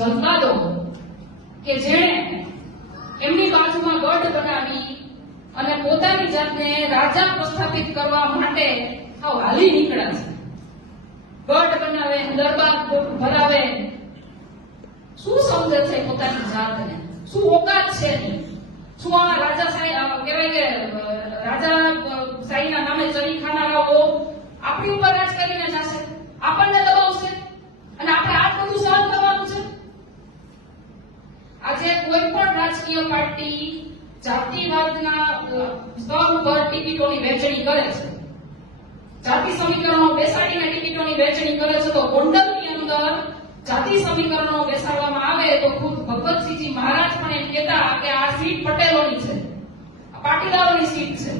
જલપાદો કે જેણે એમની બાજુમાં ગઢ બનાવી અને પોતાની જાતને રાજા પ્રસ્થાપિત કરવા માટે હાલી નીકળ્યા છે. ગઢ બનાવે, દરબાર ભરાવે. શું સમજે છે પોતાની જાતને? શું ઓકાત છે? શું આ રાજાશાહી કહેવાય કે રાજાશાહીના નામે ચરી ખાનારાઓ આપણી ઉપર રાજ કરીને જશે, આપણને દબાવશે અને આપણે આ બધું સહન કરવાનું છે? આજે કોઈ પણ રાજકીય પાર્ટી જાતિવાદના સ્તર ઉપર ટિકિટોની વહેંચણી કરે છે, જાતિ સમીકરણો બેસાડીને ટિકિટોની વહેંચણી કરે છે. તો ગોંડલની અંદર જાતિ સમીકરણો બેસાડવામાં આવે તો ખુદ ભગવતસિંહજી મહારાજ પણ એમ કહેતા કે આ સીટ પટેલોની છે, આ પાટીદારોની સીટ છે.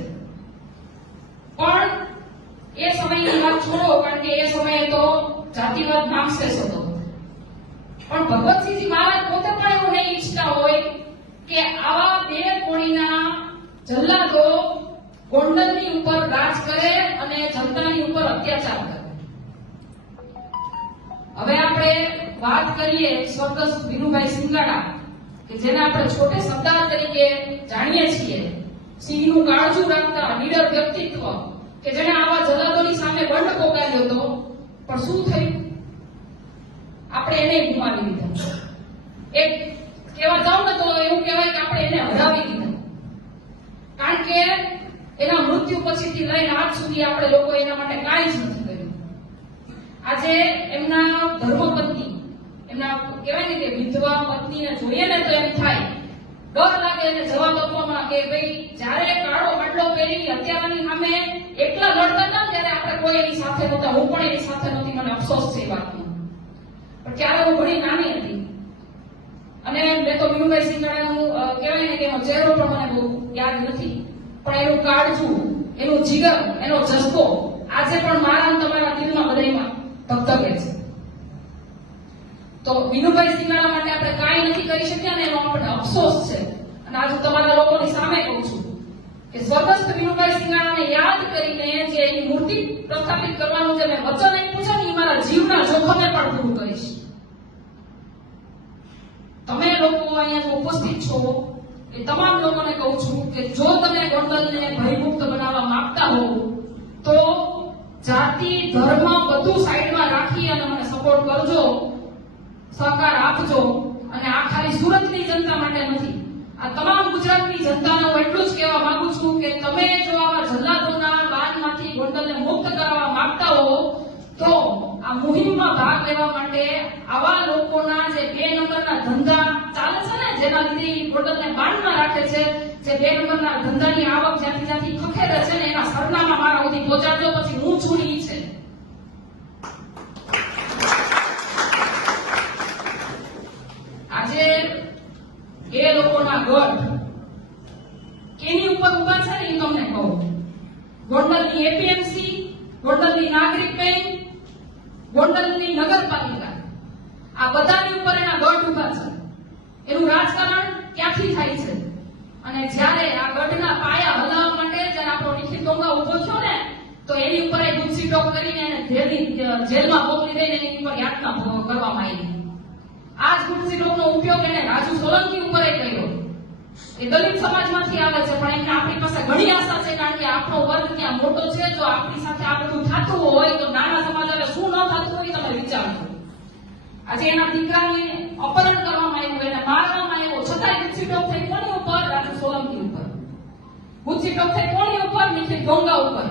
પણ એ સમયની વાત છોડો, કારણ કે એ સમયે તો જાતિવાદ નામશેષ હતો. પણ ભગવતસિંહજી મહારાજ પોતે પણ એવું નહીં ઈચ્છતા હોય કે આવા બે કોણીના જલ્લાદો ગોંડલની ઉપર રાજ કરે અને જનતાની ઉપર અત્યાચાર કરે. હવે આપણે વાત કરીએ સ્વર્ગસ્થ વિનુભાઈ સિંગાડા, કે જેને આપણે છોટે સરદાર તરીકે જાણીએ છીએ. સિંહનું કાળજું રાખતા નીડર વ્યક્તિત્વ, કે જેને આવા જલ્લાદોની સામે બંધ પોકાર્યો હતો. પણ શું થયું? આપણે એને ગુમાવી દીધા. એક કહેવા જાવ ને તો એવું કહેવાય કે આપણે એને હરાવી દીધા. કારણ કે એના મૃત્યુ પછીથી લઈને આજ સુધી આપણે લોકો એના માટે કાંઈ જ નથી કર્યું. આજે એમના ધર્મપત્ની, એમના કહેવાય ને કે વિધવા પત્નીને જોઈએ ને તો એમ થાય, ડર લાગે એને જવાબ આપવામાં કે ભાઈ જ્યારે કાળો મંડલો પહેરી હત્યારાની સામે એકલા લડતા હતા ત્યારે આપણે કોઈ એની સાથે નહોતા. હું પણ એની સાથે નહોતી, મને અફસોસ છે એ વાતનો. પણ ત્યારે હું ઘણી નાની હતી અને મેં તો વિનુભાઈ સિંગાડાનું કહેવાય ને કે એનો ચહેરો પણ મને બહુ યાદ નથી, પણ એનું કાળજું, એનું જીગર, એનો જજ્બો આજે પણ મારા તમારા દિલમાં હૃદયમાં ધબધબે છે. તો વિનુભાઈ સિંગાડા માટે આપણે કાંઈ નથી કરી શક્યા અને એનો આપણને અફસોસ છે. અને આજે તમારા લોકોની સામે કહું છું કે સ્વર્ગસ્થ વિનુભાઈ સિંગાડાને યાદ કરીને જે એની મૂર્તિ પ્રસ્થાપિત કરવાનું જે મેં વચન આપ્યું છે ને, એ મારા જીવના જોખમે પણ પૂરું કરીશ. તમે લોકો અહીંયા ઉપસ્થિત છો એ તમામ લોકોને કહું છું કે જો તમે ગોંડલને ભયમુક્ત બનાવવા માંગતા હો તો જાતિ, ધર્મ બધું સાઈડમાં રાખી અને મને સપોર્ટ કરજો, સહકાર આપજો. અને આ ખાલી સુરતની જનતા માટે નથી, આ તમામ ગુજરાતની જનતાને હું એટલું જ કહેવા માંગુ છું કે તમે જો આવા જલ્લાદોના બાનમાંથી ગોંડલને મુક્ત કરાવવા માંગતા હો તો આ મુહિમમાં ભાગ લેવા માટે આવા લોકોના જે 2 નંબરના ધંધા ચાલે છે ને, જેના લીધે ગોંડલને બાનમાં રાખે છે, જે 2 નંબરના ધંધાની આવક જ્યાંથી ખખેરે છે ને, એના સરનામા મારા સુધી પહોંચાડજો. પછી હું છું ઈ છે. આજે એ લોકોના ગઢ કેની ઉપર ઉભા છે ને એ તમને કહું. ગોંડલની એપીએમસી, ગોંડલની નાગરિક બેંક, ગોંડલની નગરપાલિકા, આ બધાની ઉપર એના ગઢ ઉભા છે. એનું રાજકારણ ક્યાંથી થાય છે? અને જ્યારે આ ગઢના પાયા હલાવવા માટે જ્યારે આપણો નિખિલ ડોંગા ઉભો થયો ને, તો એની ઉપર એ ગુસ્સી ટોક કરીને એને જેલમાં મોકલી દઈને એની ઉપર યાતના કરવામાં આવી. આ જ ગુસ્સી ટોકનો ઉપયોગ એને રાજુ સોલંકી ઉપર કર્યો. એ દલિત સમાજમાંથી આવે છે, પણ એમને આપણી પાસે ઘણી આશા છે, કારણ કે આપણો વર્ગ ત્યાં મોટો છે. જો આપણી સાથે આ બધું થતું હોય તો નાના સમાજ આવે શું ન થતું હોય તમે વિચારજો. આજે એના દીકરાને અપહરણ કરવામાં આવ્યું, એને મારવામાં આવ્યો, છતાંય ગુસ્સી ટોક થઈ કોની ઉપર? રાજુ સોલંકી ઉપર. ગુસ્સી ટોક થઈ કોની ઉપર? નિખિલ ડોંગા ઉપર.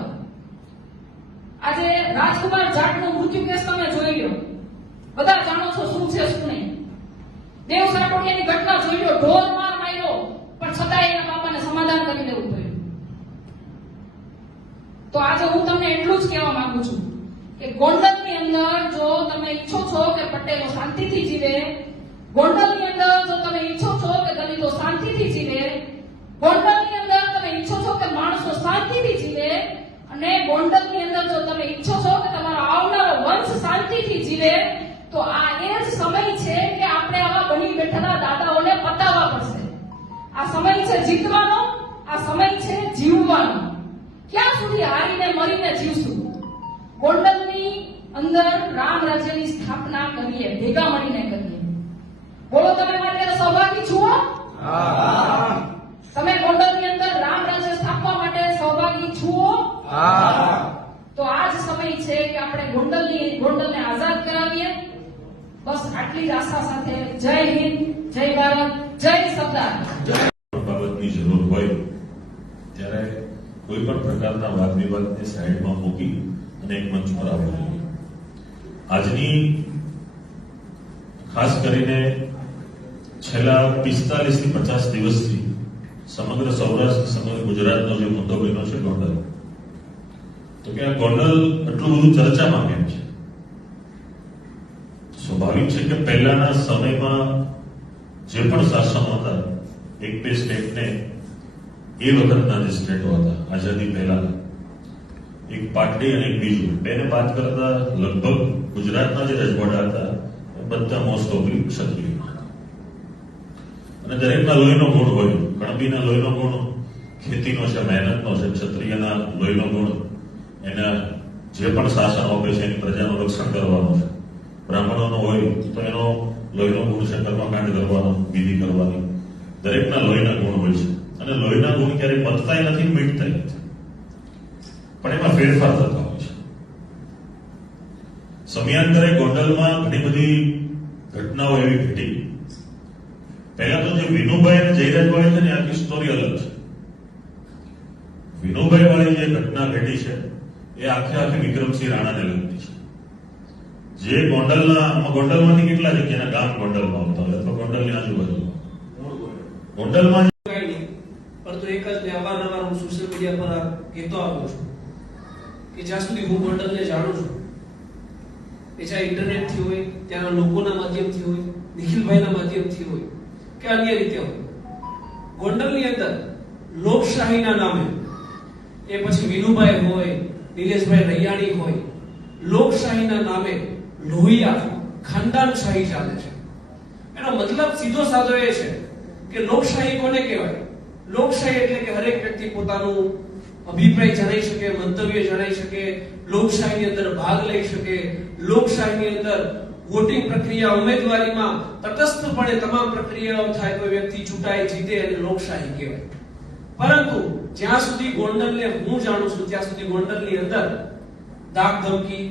આજે રાજકુમાર જાટનો મૃત્યુ કેસ તમે જોઈ લો, બધા જાણો છો શું છે શું નહીં. દેવ સાટોડિયાની ઘટના જોઈ લો, ઢોર માર માર્યો, પણ છતાંય એના બાપાને સમાધાન કરી દેવું પડ્યું. તો આજે હું તમને એટલું જ કહેવા માંગુ છું કે ગોંડલની અંદર જો તમે ઈચ્છો છો કે પટેલો શાંતિથી જીવે, ગોંડલની અંદર જો તમે ઈચ્છો છો કે દલિતો શાંતિથી જીવે, ગોંડલની અંદર તમે ઈચ્છો છો કે માણસો શાંતિથી જીવે, અને ગોંડલની અંદર જો તમે ઈચ્છો છો કે તમારો આવનારો વંશ શાંતિથી જીવે, તો આ એ જ સમય છે કે આપણે આવા બની બેઠેલા દાદાઓને પતાવવા પડશે. આ સમય છે જીતવાનો, આ સમય છે જીવવાનો. ક્યાં સુધી હારીને મરીને જીવશું? ગોંડલની અંદર રામ રાજ્યની સ્થાપના કરીએ, ભેગા મળીને કરીએ. બોલો તમે માટે સહભાગી છો? તમે ગોંડલની અંદર રામ રાજ્ય સ્થાપવા માટે સહભાગી છો? તો આ જ સમય છે કે આપણે ગોંડલને આઝાદ કરાવીએ. બસ આટલી જ આશા સાથે જય હિન્દ, જય ભારત, જય સરદાર. બાબતની જરૂર હોય ત્યારે કોઈ પણ પ્રકારના વાદ વિવાદને સાઈડમાં મૂકી અને એક મંચ પર આવવું જોઈએ. આજની ખાસ કરીને છેલ્લા 45 થી 50 દિવસથી સમગ્ર સૌરાષ્ટ્ર, સમગ્ર ગુજરાતનો જે મુદ્દો બન્યો છે ગોંડલ, તો કે આ ગોંડલ એટલું બધું ચર્ચામાં કેમ છે? સ્વાભાવિક છે કે પહેલાના સમયમાં જે પણ શાસનો હતા, એક બે સ્ટેટને એ વખતના જે સ્ટેટો હતા આઝાદી પહેલા, એક પાટડી અને એક બીજું, બેને બાદ કરતા લગભગ ગુજરાતના જે રજવાડા હતા એ બધા મોસ્ટ ઓફલી ક્ષત્રિય હતા. અને દરેકના લોહીનો ગુણ હોય. કણબીના લોહીનો ગુણ ખેતીનો છે, મહેનતનો છે. ક્ષત્રિયના લોહીનો ગુણ એના જે પણ શાસન આપે છે એની પ્રજાનું રક્ષણ કરવાનું છે. બ્રાહ્મણોનો હોય તો એનો લોહીનો ગુણ છે કર્મકાંડ કરવાનો, વિધિ કરવાની. દરેકના લોહીના ગુણ હોય છે અને લોહીના ગુણ ક્યારેય વધતાય નથી, મીટતાય નથી, પણ એમાં ફેરફાર થતા હોય છે. સમયાંતરે ગોંડલમાં ઘણી બધી ઘટનાઓ એવી ઘટી. પહેલા તો જે વિનુભાઈ અને જયરાજ વાળી છે ને, આખી સ્ટોરી અલગ છે. વિનુભાઈ વાળી જે ઘટના ઘટી છે એ આખે વિક્રમસિંહ રાણાને લગતી છે. જે ગોંડલમાંથી કેટલા જગ્યાના ગામ ગોંડલમાં આવતા હોય અથવા ગોંડલની આજુબાજુ ગોંડલમાં પરંતુ એક જ અવારનવાર હું સોશિયલ મીડિયા પર કહેતો આવ્યો છું કે જ્યાં સુધી હું ગોંડલને જાણું છું, એ ચાહે ઇન્ટરનેટથી હોય, ત્યાંના લોકોના માધ્યમથી હોય, નિખિલભાઈના માધ્યમથી હોય કે અન્ય રીતે હોય, ગોંડલની અંદર લોકશાહીના નામે, એ પછી વિનુભાઈ હોય, નિલેશભાઈ રૈયાણી હોય, લોકશાહીના નામે લોહિયા ખાનદાનશાહી ચાલે છે. એનો મતલબ સીધો સાધો એ છે કે લોકશાહી કોને કહેવાય? લોકશાહી એટલે કે હરેક વ્યક્તિ પોતાનું અભિપ્રાય જણાવી શકે, મંતવ્ય જણાવી શકે, લોકશાહીની અંદર ભાગ લઈ શકે, લોકશાહીની અંદર વોટિંગ પ્રક્રિયા, ઉમેદવારીમાં તટસ્થપણે તમામ પ્રક્રિયાઓ થાય, કોઈ વ્યક્તિ ચૂંટાય, જીતે, અને લોકશાહી કહેવાય. પરંતુ જ્યાં સુધી ગોંડલને હું જાણું છું ત્યાં સુધી ગોંડલની અંદર દાગ ધમકી,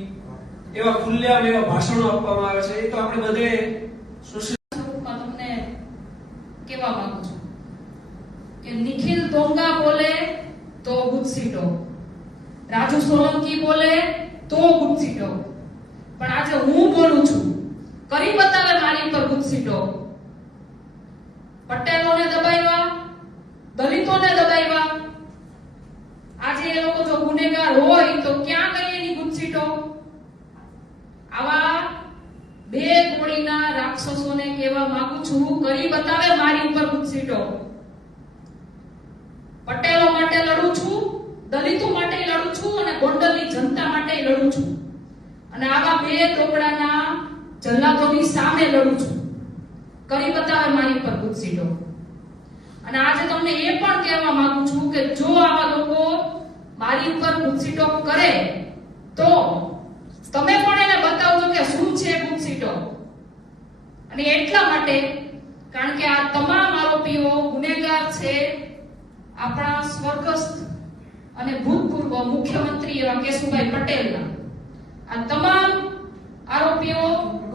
એવા ખુલ્લેઆમ એવા ભાષણો આપવામાં આવે છે. એ તો આપણે બધે તમને કેવા માંગુ છું કે નિખિલ દોંગા બોલે તો ગુજસીટો, રાજુ સોલંકી બોલે તો ગુજસીટો, પણ આજે હું બોલું છું, કરી બતાવે મારી પર ગુજસીટો. પટેલોને દબાવ્યા, દલિતોને દબાવ્યા. આજે એ લોકો જો ગુનેગાર હોય તો ક્યાં ગઈ એની ગુજસીટો? આવા બે ગોળીના રાક્ષસોને કહેવા માંગુ છું, કરી બતાવે મારી ઉપર ગુજસીટો. પટેલો માટે લડું છું, દલિતો માટે લડું છું અને ગોંડલની જનતા માટે લડું છું. અને આવા બે ટોકડાના જલ્લાદોની સામે લડું છું. કરી બતાવે મારી ઉપર ગુજસીટો. અને આજે તમને એ પણ કહેવા માંગુ છું કે જો આવા લોકો મારી ઉપર ગુજસીટો કરે તો તમે પણ એને બતાવજો કે શું છે ગુજસીટો. અને એટલા માટે કારણ કે આ તમામ આરોપીઓ ગુનેગાર છે આપણા સ્વર્ગસ્થ અને ભૂતપૂર્વ મુખ્યમંત્રી એવા કેશુભાઈ પટેલના. આ તમામ આરોપીઓ